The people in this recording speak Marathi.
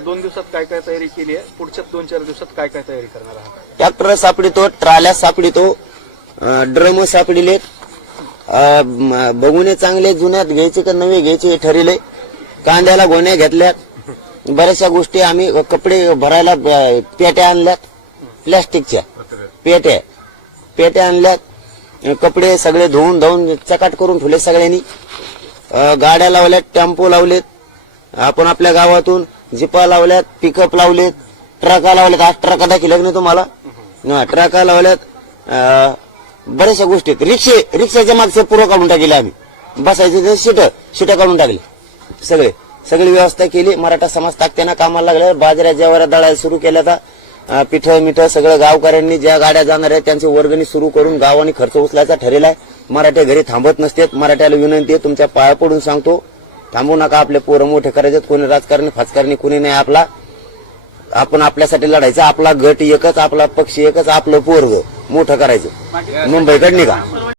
ह्या दोन दिवसात काय काय तयारी केली आहे? पुढच्या दोन चार दिवसात काय काय तयारी करणार आहात? Tractor सापडितो ट्राल्या सापडितो drum सापडिलेत. बघूने चांगले जुन्यात घ्यायचे का नवे घ्यायचे हे ठरले. कांद्याला गोण्या घेतल्यात. बऱ्याचशा गोष्टी आम्ही कपडे भरायला पेट्या आणल्यात. प्लॅस्टिकच्या. पेट्या. पेट्या आणल्यात. कपडे सगळे धुवून धावून चकाट करून ठेवले सगळ्यांनी. गाड्या लावल्यात टेम्पो लावलेत. आपण आपल्या गावातून जिपा लावल्यात पिकअप लावलेत ट्रका लावल्यात आज ट्रका दाखिल नाही तुम्हाला? हा, ट्रका लावल्यात बऱ्याचशा गोष्टी आहेत. रिक्षे रिक्षाच्या मागचे पुरं काढून टाकले आम्ही. बसायचे शिट शिट काढून टाकले. सगळे. सगळी व्यवस्था केली. मराठा समाज ताकत्यानं कामाला लागल्या बाजऱ्या जेवाऱ्या दळायला सुरू केल्या आता पिठ मिठ सगळं गावकऱ्यांनी ज्या गाड्या जाणार आहेत त्यांची वर्गणी सुरू करून गावाने खर्च उचलायचा ठरेला आहे. मराठे घरी थांबत नसतात. मराठ्याला विनंती आहे तुमच्या पाया पडून सांगतो. थांबू नका आपले पोरं मोठे करायचे कोणी राजकारणी फाजकारणी कोणी नाही आपला. आपण आपल्यासाठी लढायचं आपला गट एकच आपला पक्ष एकच आपलं पोरग मोठं करायचं. मुंबईकडे निघा.